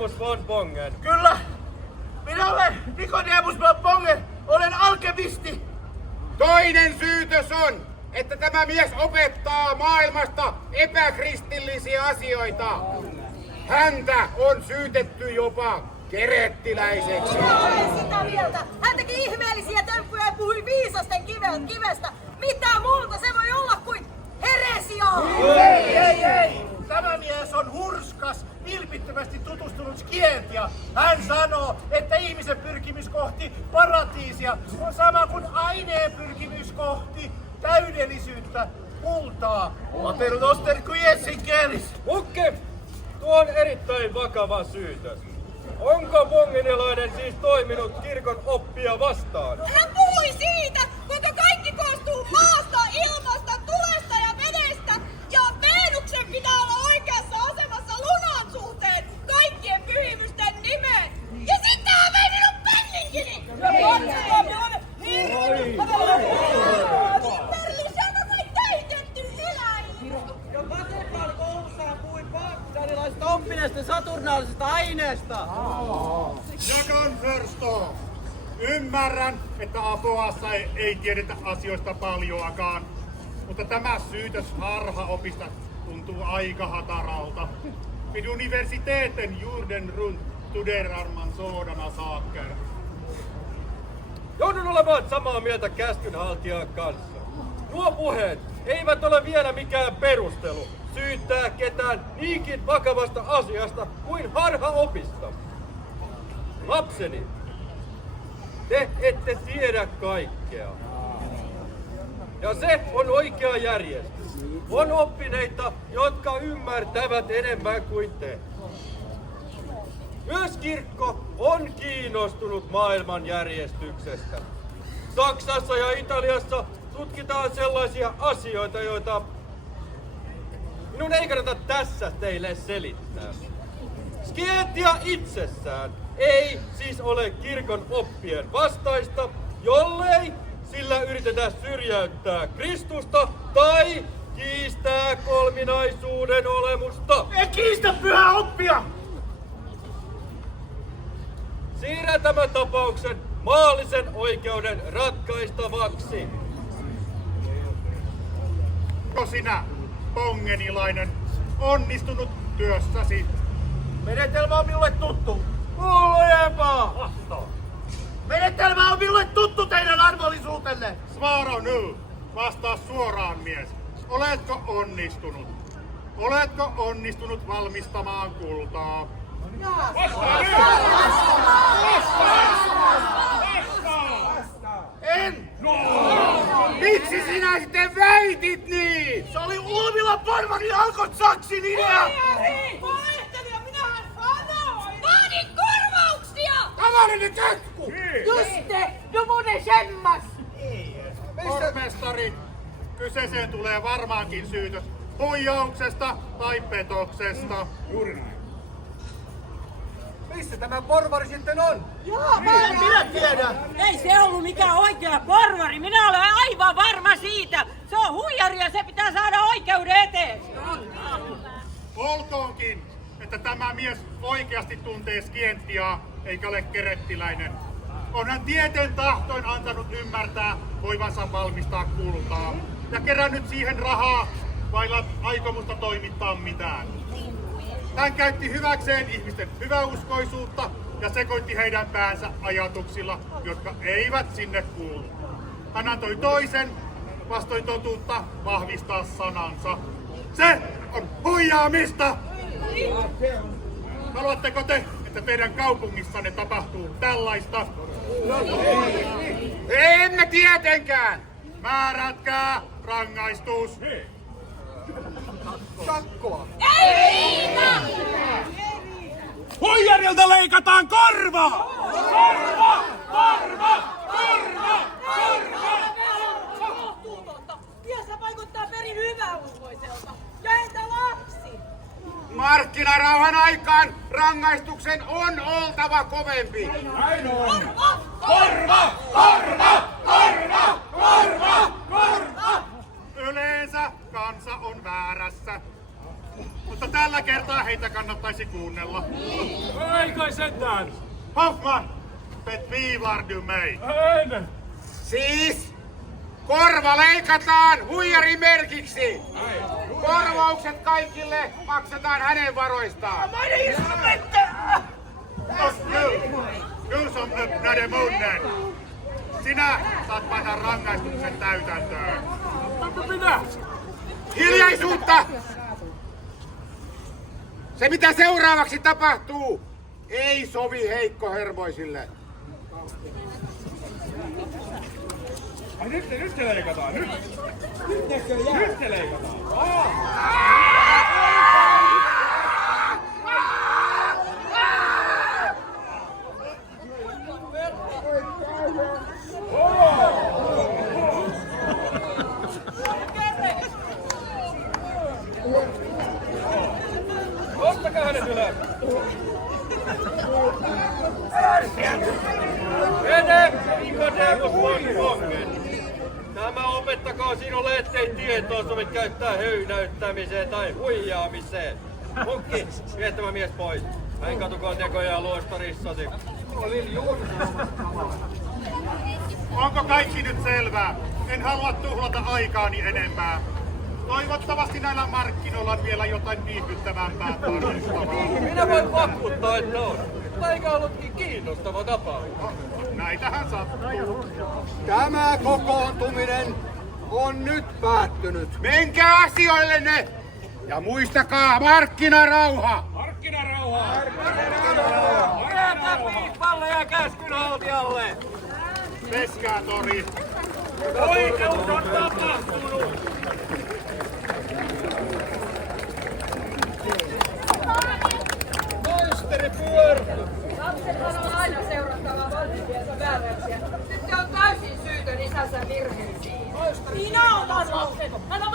Nikodemus von Bongen. Kyllä! Minä olen Nikodemus von Bongen! Olen alkemisti! Toinen syytös on, että tämä mies opettaa maailmasta epäkristillisiä asioita. Häntä on syytetty jopa kerettiläiseksi. Olen sitä mieltä. Hän teki ihmeellisiä temppuja ja puhui viisasten kivestä. Mitä muuta se voi olla kuin heresiaa? Ei! Tämä mies on hurskas, vilpittömästi tutustunut Skientia. Hän sanoo, että ihmisen pyrkimys kohti paratiisia on sama kuin aineen pyrkimys kohti täydellisyyttä, kultaa. Pater noster quiesin kelis. Mukki, tuo on erittäin vakava syytös. Onko bongenilainen siis toiminut kirkon oppia vastaan? Hän puhui siitä, kuinka kaikki koostuu maasta, ilmasta, tulesta ja vedestä. Ja Venuksen pitää olla oikeassa asemassa lunan suhteen kaikkien pyhimysten nimeen. Ja sitten hän vei minun penninkini! Perlisän on vain täytetty eläin! Ja katedraalikoulussa puhui bagdadilaisesta oppineesta saturnaalisesta aineesta. Jakan förstå. Ymmärrän, että Apoassa ei tiedetä asioista paljoakaan, mutta tämä syytös harhaopista tuntuu aika hataralta. Vid universiteten jorden runt studerar man sådana saker. Joudun olemaan samaa mieltä käskynhaltijan kanssa. Nuo puheet eivät ole vielä mikään perustelu syyttää ketään niinkin vakavasta asiasta kuin harhaopista. Lapseni, te ette tiedä kaikkea. Ja se on oikea järjestys. On oppineita, jotka ymmärtävät enemmän kuin te. Myös kirkko on kiinnostunut maailmanjärjestyksestä. Saksassa ja Italiassa tutkitaan sellaisia asioita, joita minun ei kannata tässä teille selittää. Skientia itsessään ei siis ole kirkon oppien vastaista, jollei sillä yritetä syrjäyttää Kristusta tai kiistää kolminaisuuden olemusta. Ei kiistä pyhää oppia! Siirrän tämän tapauksen maallisen oikeuden ratkaistavaksi. Onko sinä, bongenilainen, onnistunut työssäsi? Menetelmä on minulle tuttu. Kuulujepä! Vastaa. Menetelmä on minulle tuttu teidän armollisuutenne. Svara nu. Vastaa suoraan, mies. Oletko onnistunut? Oletko onnistunut valmistamaan kultaa? En! Miksi sinä sitten väitit niin? Se oli Ulvila Porvarin Alkot Saksin idea! Valehtelija, minähän sanoin! Vaadin korvauksia! Tavallinen ketku! Juste, dumune semmas! Pormestari, kyseeseen tulee varmaankin syytös huijauksesta tai petoksesta. Juuri näin. Missä tämä porvari sitten on? Joo, Minä tiedän! Ei se ollut mikään oikea porvari. Minä olen aivan varma siitä. Se on huijari ja se pitää saada oikeuden eteen. Olkoonkin, että tämä mies oikeasti tuntee Skientiaa eikä ole kerettiläinen. On hän tieten tahtoin antanut ymmärtää voivansa valmistaa kultaa ja kerännyt siihen rahaa vailla aikomusta toimittaa mitään. Hän käytti hyväkseen ihmisten hyväuskoisuutta ja sekoitti heidän päänsä ajatuksilla, jotka eivät sinne kuulu. Hän antoi toisen vastoin totuutta vahvistaa sanansa. Se on huijaamista! Haluatteko te, että teidän kaupungissanne tapahtuu tällaista? Emme tietenkään! Määrätkää rangaistus! Sakkoa! Ei Huijarilta leikataan korva! Korva! Kohtuutonta! Mies vaikuttaa perin hyväuskoiselta. Ja entä lapsi? Markkinarauhan aikaan rangaistuksen on oltava kovempi. Korva! Yleensä kansa on väärässä. Mutta tällä kertaa heitä kannattaisi kuunnella. Ei kai sentään. Hoffman, betvivlar du mig? En. Siis korva leikataan huijarimerkiksi. Korvaukset kaikille maksetaan hänen varoistaan. Kyllä som öppnade munnen. Sinä saat panna rangaistuksen täytäntöön. Minä. Hiljaisuutta! Se mitä seuraavaksi tapahtuu, ei sovi heikkohermoisille. Ai nyt se leikataan, nyt. Nyt se leikataan. Ottakaa hänet ylös. Mene, Nicodemus von Kongen. Tämä opettakaa sinulle, ettei tietoa sovi käyttää höynäyttämiseen tai huijaamiseen. Munkki, vie tämä mies pois. Hän katukoon tekoja luostarissasi. Onko kaikki nyt selvää? En halua tuhlata aikaani enempää. Toivottavasti näillä markkinoilla on vielä jotain viihdyttävämpää tarjostavaa. Minä voin vakuuttaa, että on. Mutta eikä ollutkin kiinnostava tapaus. Näitähän sattuu. Tämä kokoontuminen on nyt päättynyt. Menkää asioillenne ja muistakaa markkinarauha. Markkinarauhaa! Jätä piippalle ja käskynhaltijalle! Peskää tori. Oikeus on tapahtunut! Maisteri Pyörty! Lapsethan on aina seurattava vanhempiensa määräyksiä. Tyttö on täysin syytön isänsä virheisiin. Minä otan lapset. Hän on